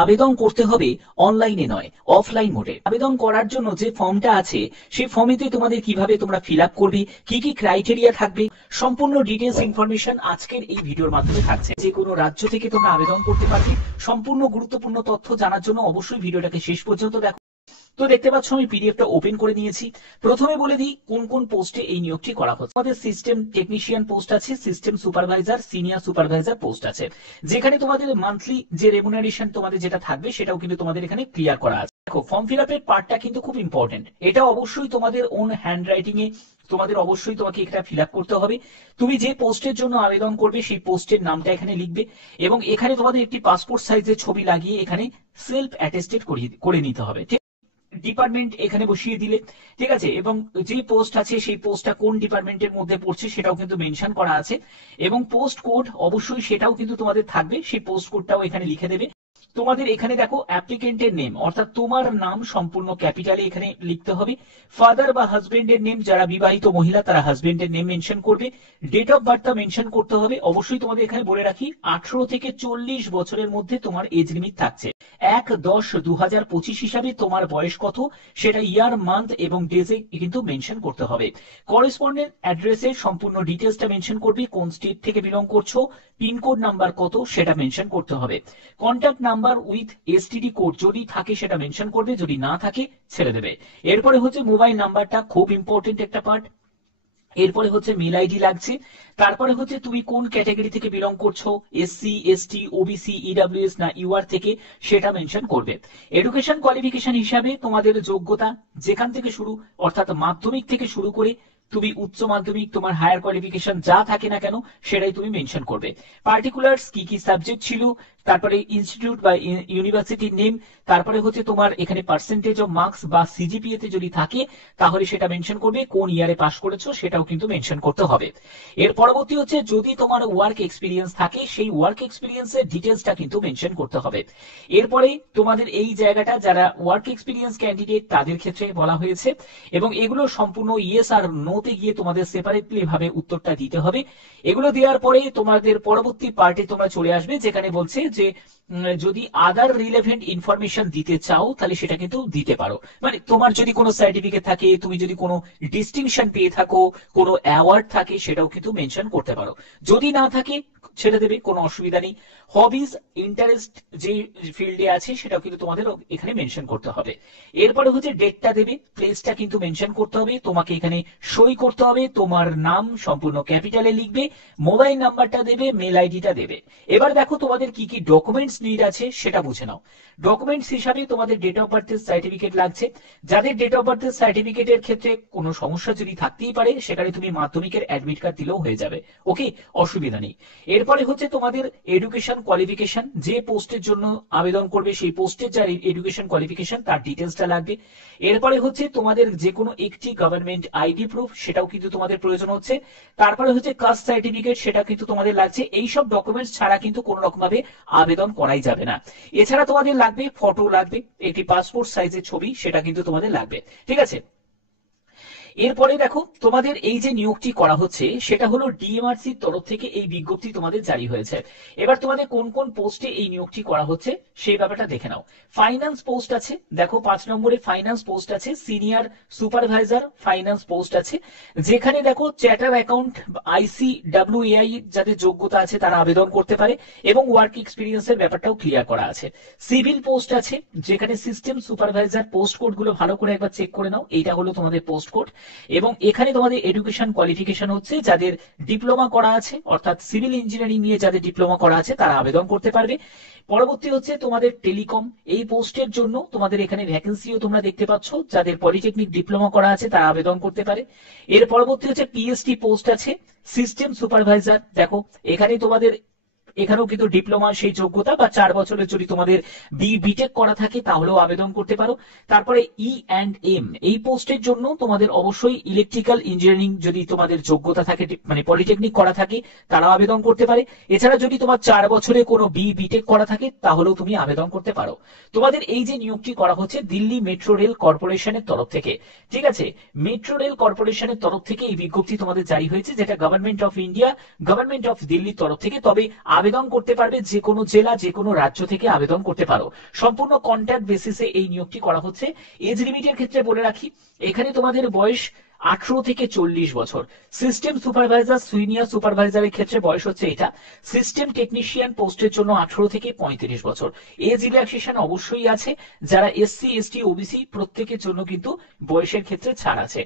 আবেদন করতে হবে অনলাইনে নয়, অফলাইন মোডে। আবেদন করার জন্য যে ফর্মটা আছে সেই ফর্মেতে তোমাদের কিভাবে তোমরা ফিল আপ করবে, কি কি ক্রাইটেরিয়া থাকবে, সম্পূর্ণ ডিটেলস ইনফরমেশন আজকের এই ভিডিওর মাধ্যমে থাকছে। যে কোনো রাজ্য থেকে তোমরা আবেদন করতে পারবে। সম্পূর্ণ গুরুত্বপূর্ণ তথ্য জানার জন্য অবশ্যই ভিডিওটাকে শেষ পর্যন্ত দেখো। তো দেখতে পাচ্ছ আমি পিডিএফটা ওপেন করে নিয়েছি। প্রথমে বলে দিই কোন কোন পোস্টে এই নিয়োগটি করা হচ্ছে। আমাদের সিস্টেম টেকনিশিয়ান পোস্ট আছে, system supervisor, senior supervisor post আছে, যেখানে তোমাদের মান্থলি যে রেমুনারেশন তোমাদের যেটা থাকবে সেটাও কিন্তু তোমাদের এখানে ক্লিয়ার করা আছে। দেখো ফর্ম ফিল আপের পার্টটা কিন্তু খুব ইম্পর্টেন্ট। এটা অবশ্যই তোমাদের ওন হ্যান্ড রাইটিং এ তোমাদের অবশ্যই তোমাকে এটা ফিল আপ করতে হবে। তুমি যে পোস্টের জন্য আবেদন করবে সেই পোস্টের নামটা এখানে লিখবে এবং এখানে তোমাদের একটি পাসপোর্ট সাইজের ছবি লাগিয়ে এখানে সেলফ অ্যাটেস্টেড করে নিতে হবে। ডিপার্টমেন্ট এখানে বসিয়ে দিলে, ঠিক আছে, এবং যে পোস্ট আছে সেই পোস্টটা কোন ডিপার্টমেন্টের মধ্যে পড়ছে সেটাও কিন্তু মেনশন করা আছে এবং পোস্ট কোড অবশ্যই সেটাও কিন্তু তোমাদের থাকবে, সেই পোস্ট কোডটাও এখানে লিখে দেবে। তোমাদের এখানে দেখো অ্যাপ্লিকেন্টের নেম অর্থাৎ তোমার নাম সম্পূর্ণ ক্যাপিটালে এখানে লিখতে হবে। ফাদার বা হাজবেন্ডের নেম, যারা বিবাহিত মহিলা তারা হাজবেন্ডের নেম মেনশন করবে। ডেট অফ বার্থটা মেনশন করতে হবে। অবশ্যই তোমাদের এখানে বলে রাখি 18 থেকে 40 বছরের মধ্যে তোমার এজ লিমিট থাকছে। 1/10/2025 হিসাবে তোমার বয়স কত সেটা ইয়ার, মান্থ এবং ডেজে কিন্তু মেনশন করতে হবে। করেসপন্ডেন্ট অ্যাড্রেসের সম্পূর্ণ ডিটেলসটা মেনশন করবে, কোন স্টেট থেকে বিলং করছো, পিনকোড নাম্বার কত সেটা মেনশন করতে হবে। Contact number with STD code যদি থাকে সেটা মেনশন করবে, যদি না থাকে ছেড়ে দেবে। এরপরে হচ্ছে মোবাইল নাম্বারটা, খুব ইম্পর্টেন্ট একটা পার্ট। এরপরে হচ্ছে মেল আইডি লাগছে। তারপরে হচ্ছে তুমি কোন ক্যাটাগরি থেকে বিলং করছো, এসসি, এসটি, ওবিসি, ইডব্লিউএস না ইউআর থেকে সেটা মেনশন করবে। এডুকেশন কোয়ালিফিকেশন হিসাবে তোমাদের যোগ্যতা যেখান থেকে শুরু অর্থাৎ মাধ্যমিক থেকে শুরু করে তুমি উচ্চ মাধ্যমিক, তোমার হায়ার কোয়ালিফিকেশন যা থাকে না কেন সেটাই তুমি মেনশন করবে। পার্টিকুলার্স কি কি সাবজেক্ট ছিল, তারপরে ইনস্টিটিউট বা ইউনিভার্সিটির নেম, তারপরে হচ্ছে তোমার এখানে পার্সেন্টেজ অফ মার্কস বা সিজিপিএ তে যদি থাকে তাহলে সেটা মেনশন করবে, কোন ইয়ারে পাস করেছো সেটাও কিন্তু মেনশন করতে হবে। এর পরবর্তী হচ্ছে যদি তোমার ওয়ার্ক এক্সপিরিয়েন্স থাকে সেই ওয়ার্ক এক্সপিরিয়েন্সের ডিটেলসটা কিন্তু মেনশন করতে হবে। এরপরে তোমাদের এই জায়গাটা যারা ওয়ার্ক এক্সপিরিয়েন্স ক্যান্ডিডেট তাদের ক্ষেত্রে বলা হয়েছে এবং এগুলো সম্পূর্ণ ইয়েস আর নোতে গিয়ে তোমাদের সেপারেটলি ভাবে উত্তরটা দিতে হবে। এগুলো দেওয়ার পরে তোমাদের পরবর্তী পার্টে তোমরা চলে আসবে যেখানে বলছে যে যদি আদার রিলেভেন্ট ইনফরমেশন দিতে চাও তাহলে সেটা কিন্তু দিতে পারো। মানে তোমার যদি কোনো সার্টিফিকেট থাকে, তুমি যদি কোনো ডিস্টিংশন পেয়ে থাকো, কোনো অ্যাওয়ার্ড থাকে সেটাও কিন্তু মেনশন করতে পারো। যদি না থাকে ছেড়ে দেবে, কোনো অসুবিধা নেই। হবিজ, ইন্টারেস্ট যে ফিল্ডে আছে সেটাও কিন্তু তোমাদের এখানে মেনশন করতে হবে। এরপরে হচ্ছে ডেটটা দেবে, প্লেসটা কিন্তু মেনশন করতে হবে, তোমাকে এখানে সই করতে হবে, তোমার নাম সম্পূর্ণ ক্যাপিটালে লিখবে, মোবাইল নাম্বারটা দেবে, মেল আইডিটা দেবে। এবার দেখো তোমাদের কি কি ডকুমেন্টস নিড আছে সেটা বুঝে নাও। ডকুমেন্টস হিসাবে তোমাদের ডেট অফ বার্থের সার্টিফিকেট লাগছে। যাদের ডেট অফ বার্থের সার্টিফিকেটের ক্ষেত্রে কোনো সমস্যা যদি থাকতেই পারে সেখানে তুমি মাধ্যমিকের অ্যাডমিট কার্ড দিলেও হয়ে যাবে, ওকে, অসুবিধা নেই। এরপরে হচ্ছে তোমাদের এডুকেশন কোয়ালিফিকেশন, যে পোস্টের জন্য আবেদন করবে সেই পোস্টের যার এডুকেশন কোয়ালিফিকেশন তার ডিটেলসটা লাগবে। এরপরে হচ্ছে তোমাদের যে কোনো একটি গভর্নমেন্ট আইডি প্রুফ সেটাও কিন্তু তোমাদের প্রয়োজন হচ্ছে। তারপরে হচ্ছে কাস্ট সার্টিফিকেট সেটা কিন্তু তোমাদের লাগছে। এইসব ডকুমেন্টস ছাড়া কিন্তু কোনো রকম ভাবে আবেদন করাই যাবে না। এছাড়া তোমাদের লাগবে ফটো, লাগবে একটি পাসপোর্ট সাইজের ছবি, সেটা কিন্তু তোমাদের লাগবে, ঠিক আছে। এরপরে দেখো তোমাদের এই যে নিয়োগটি করা হচ্ছে সেটা হলো ডিএমআরসির তরফ থেকে এই বিজ্ঞপ্তি তোমাদের জারি হয়েছে। এবার তোমাদের কোন কোন পোস্টে এই নিয়োগটি করা হচ্ছে সেই ব্যাপারটা দেখে নাও। ফাইন্যান্স পোস্ট আছে, দেখো 5 নম্বরে ফাইন্যান্স পোস্ট আছে, সিনিয়র সুপারভাইজার ফাইন্যান্স পোস্ট আছে, যেখানে দেখো চ্যাটার অ্যাকাউন্ট, ICWAI যাদের যোগ্যতা আছে তারা আবেদন করতে পারে এবং ওয়ার্ক এক্সপিরিয়েন্সের ব্যাপারটাও ক্লিয়ার করা আছে। সিভিল পোস্ট আছে যেখানে সিস্টেম সুপারভাইজার, পোস্ট কোড গুলো ভালো করে একবার চেক করে নাও, এইটা হলো তোমাদের পোস্ট কোড। এবং এখানে তোমাদের এডুকেশন কোয়ালিফিকেশন হচ্ছে যাদের ডিপ্লোমা করা আছে অর্থাৎ সিভিল ইঞ্জিনিয়ারিং নিয়ে যাদের ডিপ্লোমা করা আছে তারা আবেদন করতে পারবে। পরবর্তী হচ্ছে তোমাদের টেলিকম, এই পোস্টের জন্য তোমাদের এখানে ভ্যাকেন্সিও তোমরা দেখতে পাচ্ছ, যাদের পলিটেকনিক ডিপ্লোমা করা আছে তারা আবেদন করতে পারে। এর পরবর্তী হচ্ছে পিএসটি পোস্ট আছে, সিস্টেম সুপারভাইজার, দেখো এখানে তোমাদের এখানেও কিন্তু ডিপ্লোমা সেই যোগ্যতা বা 4 বছরের যদি তোমাদের বিটেক করা থাকে তাহলেও আবেদন করতে পারো। তারপরে E&M, এই পোস্টের জন্য তোমাদের অবশ্যই ইলেকট্রিক্যাল ইঞ্জিনিয়ারিং যদি তোমাদের যোগ্যতা থাকে মানে পলিটেকনিক করা থাকে তারাও আবেদন করতে পারে। এছাড়া যদি তোমার 4 বছরে কোনো বিটেক করা থাকে তাহলেও তুমি আবেদন করতে পারো। তোমাদের এই যে নিয়োগটি করা হচ্ছে দিল্লি মেট্রো রেল কর্পোরেশনের তরফ থেকে, ঠিক আছে, মেট্রো রেল কর্পোরেশনের তরফ থেকে এই বিজ্ঞপ্তি তোমাদের জারি হয়েছে, যেটা government of India, government of দিল্লির তরফ থেকে। তবে আবেদন করতে পারবে, যে কোনো জেলা যে কোনো রাজ্য থেকে আবেদন করতে পারো। সম্পূর্ণ কন্ট্রাক্ট বেসিসে এই নিয়োগটি করা হচ্ছে। এজ লিমিটের ক্ষেত্রে বলে রাখি, এখানে তোমাদের বয়স 18 থেকে 40 বছর। সিস্টেম সুপারভাইজার, সিনিয়র সুপারভাইজারের ক্ষেত্রে বয়স হচ্ছে এটা। সিস্টেম টেকনিশিয়ান পোস্টের জন্য 18 থেকে 35 বছর। এজ রিল্যাক্সেশন অবশ্যই আছে। যারা এসসি, এসটি, ওবিসি প্রত্যেকের জন্য কিন্তু বয়সের ক্ষেত্রে ছাড় আছে।